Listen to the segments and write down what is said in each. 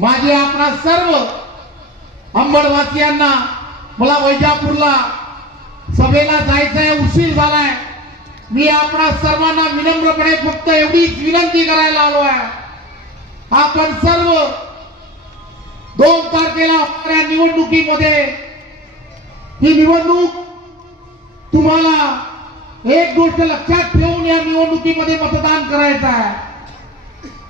माझे आपणा सर्व अंबडवासियांना मला वैजापूरला सभेला जायचंय उशीर झालाय. मी आपणा सर्वांना विनम्रपणे फक्त एवढीच विनंती करायला आलो आहे. आपण सर्व दोन तारखेला होणाऱ्या निवडणुकीमध्ये ही निवडणूक तुम्हाला एक गोष्ट लक्षात ठेवून या निवडणुकीमध्ये मतदान करायचं आहे.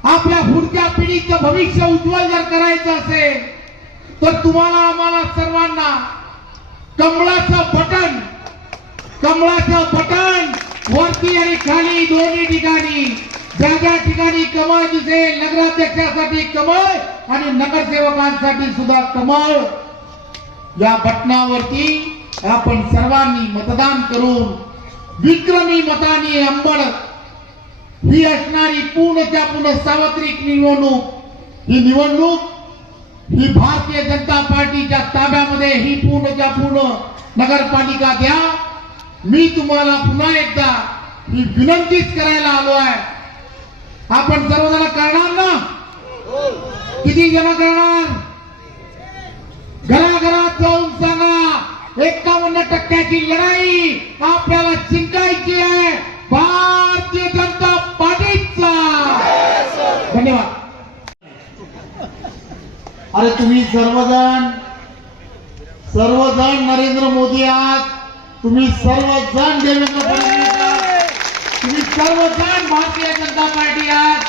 आपल्या पुढच्या पिढीचं भविष्य उज्ज्वल जर करायचं असेल तर तुम्हाला आम्हाला सर्वांना कमळाचं बटन कमळाचं बटन वरती आणि खाली दोन्ही ठिकाणी ज्या ज्या ठिकाणी कमळ दिसेल नगराध्यक्षासाठी कमळ आणि नगरसेवकांसाठी सुद्धा कमळ. या बटनावरती आपण सर्वांनी मतदान करून विक्रमी मताने अंबड ही असणारी पूर्णच्या पूर्ण सार्वत्रिक निवडणूक. ही निवडणूक ही भारतीय जनता पार्टीच्या ताब्यामध्ये ही पूर्णच्या पूर्ण नगरपालिका द्या. मी तुम्हाला पुन्हा एकदा ही विनंतीच करायला आलो आहे. आपण सर्वजण करणार ना? किती जण करणार? घराघरात जाऊन सांगा. एकावन्न टक्क्याची लढाई आपल्याला जिंकायची आहे. भारतीय जनता पार्टीचा. धन्यवाद. अरे तुम्ही सर्वजण सर्वजण नरेंद्र मोदी आहात. तुम्ही सर्वजण देवेंद्र फडणवीस आहात. तुम्ही सर्वजण भारतीय जनता पार्टी आहात.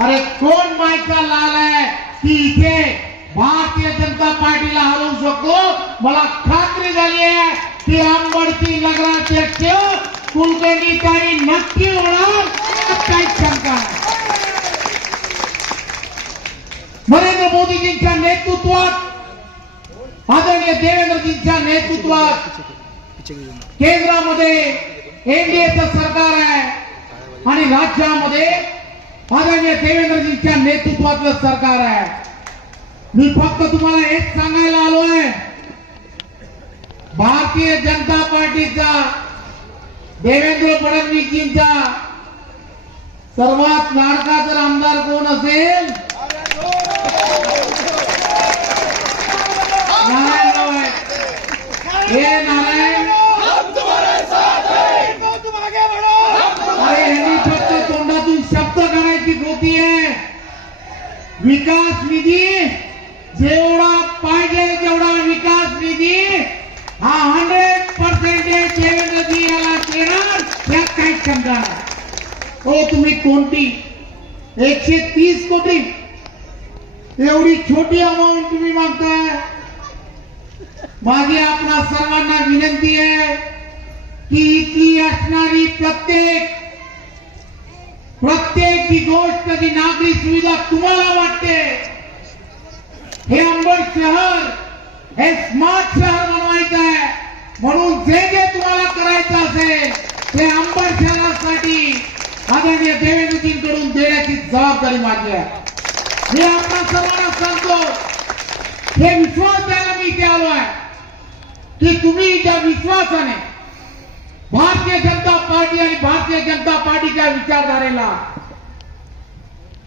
अरे कोण मायचा लाल आहे की इथे भारतीय जनता पार्टीला हरवू शकतो? मला खात्री झाली आहे की अंबडची नगराध्यक्ष कुलकर्णी ताई नक्की होणार काहीच शंका नरेंद्र मोदीजींच्या नेतृत्वात आदरणीय देवेंद्रजींच्या नेतृत्वात केंद्रामध्ये एनडीएचं सरकार आहे आणि राज्यामध्ये आदरणीय देवेंद्रजींच्या नेतृत्वातलं सरकार आहे. मी फक्त तुम्हाला हेच सांगायला आलो आहे. भारतीय जनता पार्टीचा देवेंद्र फडणवीसजींचा सर्वात लाडका जर आमदार कोण असेल? नारायण हे नारायण अरे ह्यांनी फक्त तोंडातून शब्द करायची कृती आहे. विकास निधी जेवढा पाहिजे तेवढा विकास निधी हा हंड्रेड पर्सेंटेज देवेंद्रजी याला देणार सांगा. काही हो तुम्ही कोणती? एकशे तीस कोटी. एवढी छोटी अमाऊंट तुम्ही मागताय. माझी आपणा सर्वांना विनंती आहे की इथली असणारी प्रत्येक प्रत्येक जी गोष्ट जी नागरी सुविधा तुम्हाला वाटते हे अंबड शहर हे स्मार्ट शहर बनवायचं आहे. म्हणून जे जे तुम्हाला करायचं असेल ते अंबर शहरासाठी आदरणीय देवेंद्रजींकडून देण्याची जबाबदारी मागली आहे. मी आपल्या सर्वांना सांगतो. हे विश्वास द्यायला मी इथे आलो आहे. की तुम्ही ज्या विश्वासाने भारतीय जनता पार्टी आणि भारतीय जनता पार्टीच्या विचारधारेला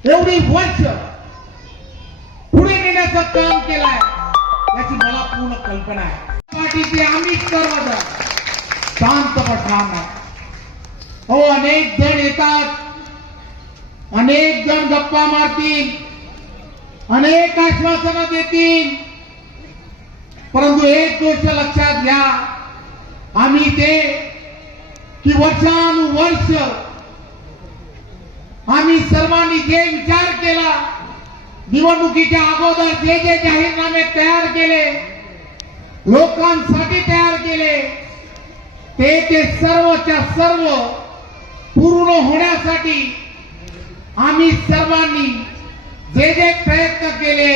एवढी वर्ष पुढे नेण्याचं काम केलंय याची मला पूर्ण कल्पना आहे. पार्टीचे आम्ही सर्वजण शांत बसणार नाही हो अनेक जण येतात. अनेक जण गप्पा मारतील. अनेक आश्वासनं देतील. परंतु एक गोष्ट लक्षात घ्या. आम्ही ते की वर्षानुवर्ष आम्ही सर्वांनी जे विचार केला निवडणुकीच्या अगोदर जे जे जाहीरनामे तयार केले लोकांसाठी तयार केले ते ते सर्वच्या सर्व पूर्ण होण्यासाठी आम्ही सर्वांनी जे जे प्रयत्न केले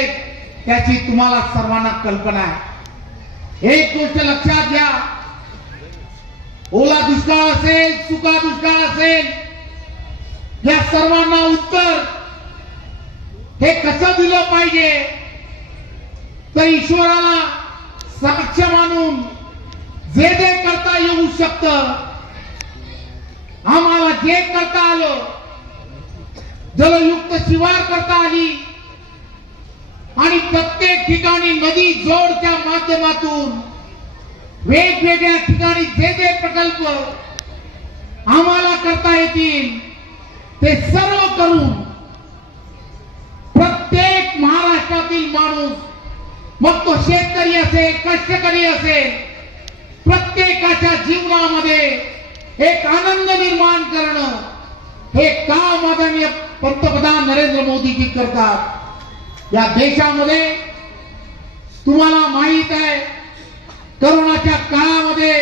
त्याची तुम्हाला सर्वांना कल्पना आहे. एक गोष्ट लक्षात घ्या. ओला दुष्काळ असेल सुका दुष्काळ असेल या सर्वांना उत्तर हे कसं दिलं पाहिजे तर ईश्वराला साक्ष मानून जे जे करता येऊ शकत आम्हाला जे करता आलं. जलयुक्त शिवार करता आली. आणि प्रत्येक ठिकाणी नदी जोडच्या माध्यमातून वेगवेगळ्या ठिकाणी जे जे प्रकल्प आम्हाला करता येतील ते सर्व करून प्रत्येक महाराष्ट्रातील माणूस मग तो शेतकरी असेल कष्टकरी असेल प्रत्येकाच्या जीवनामध्ये एक आनंद निर्माण करणं हे काम आदरणीय पंतप्रधान नरेंद्र मोदीजी करतात? या देशामध्ये तुम्हाला माहीत आहे करोनाच्या काळामध्ये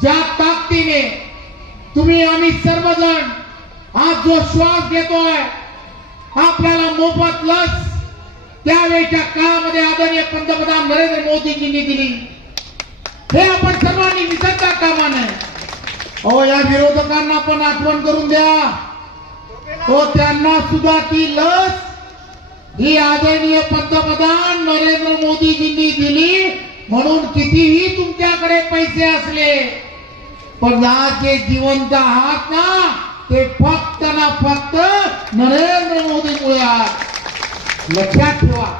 ज्या ताकदीने तुम्ही आम्ही सर्वजण आज जो श्वास घेतोय आपल्याला मोफत लस त्यावेळच्या काळामध्ये आदरणीय पंतप्रधान नरेंद्र मोदीजींनी दिली. हे आपण सर्वांनी विसरता कामा नये. अहो या विरोधकांना पण आठवण करून द्या. तो त्यांना सुद्धा ती लस ही आदरणीय पंतप्रधान नरेंद्र मोदीजींनी दिली म्हणून कितीही तुमच्याकडे पैसे असले पण आज जे जिवंत आहात ना ते फक्त ना फक्त नरेंद्र मोदीमुळे आहात. लक्षात ठेवा.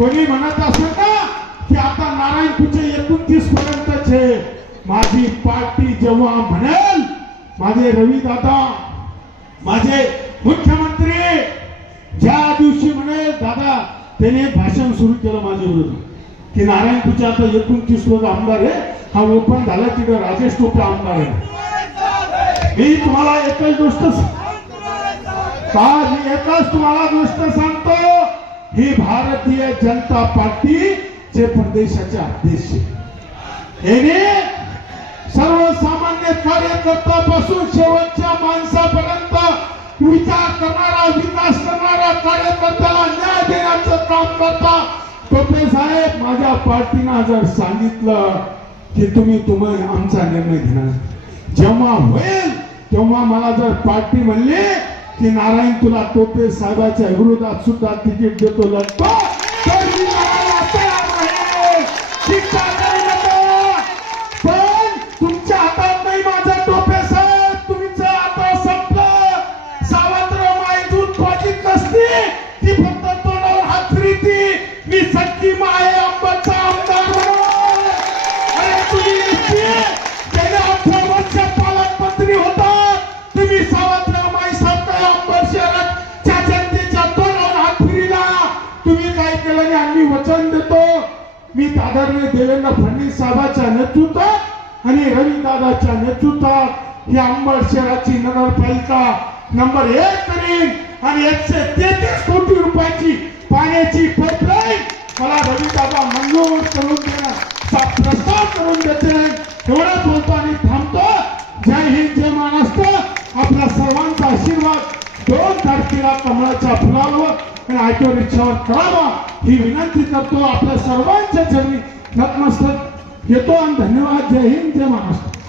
कोणी म्हणत असेल ना की आता नारायण नारायणपूरचे एकोणतीस पर्यंतचे? माझी पार्टी जेव्हा म्हणेल माझे रवी दादा माझे मुख्यमंत्री ज्या दिवशी म्हणेल दादा त्याने भाषण सुरू केलं माझ्या विरोधात. की नारायणपूरचे आता एकोणतीस लोक आमदार आहे हा ओपन झाला तिकडे राजेश टोपे आमदार आहे. मी तुम्हाला एकच गोष्ट सांग- का मी एकच तुम्हाला गोष्ट सांगतो? ही भारतीय जनता पार्टी चे प्रदेशाचे अध्यक्ष याने सर्वसामान्य कार्यकर्त्यापासून शेवटच्या माणसापर्यंत विचार करणारा विकास करणारा कार्यकर्त्याला न्याय देण्याचं काम करता. टोपे साहेब माझ्या पार्टीनं जर सांगितलं की तुम्ही तुम्ही आमचा निर्णय घेणार. जेव्हा होईल तेव्हा मला जर पार्टी म्हणली की नारायण तुला टोपे साहेबाच्या विरोधात सुद्धा तिकीट देतो. लढतो. आदरणीय देवेंद्र फडणवीस साहेबांच्या नेतृत्वात आणि रवीदादाच्या नेतृत्वात ही अंबड शहराची नगरपालिका नंबर एक करीन आणि एकशे तेहतीस कोटी रुपयाची पाण्याची पाईपलाईन मला रवी मंजूर करून देण्याचा प्रस्ताव करून देते. एवढंच बोलतो आणि थांबतो. जय हिंद जय महाराष्ट्र. आपल्या सर्वांचा आशीर्वाद. दोन तारखेला कमळाच्या फुलावर आणि ऑटो रिक्षावर करावा ही विनंती करतो. आपल्या सर्वांच्या चरणी नतमस्तक. येतो आणि धन्यवाद. जय हिंद जय महाराष्ट्र.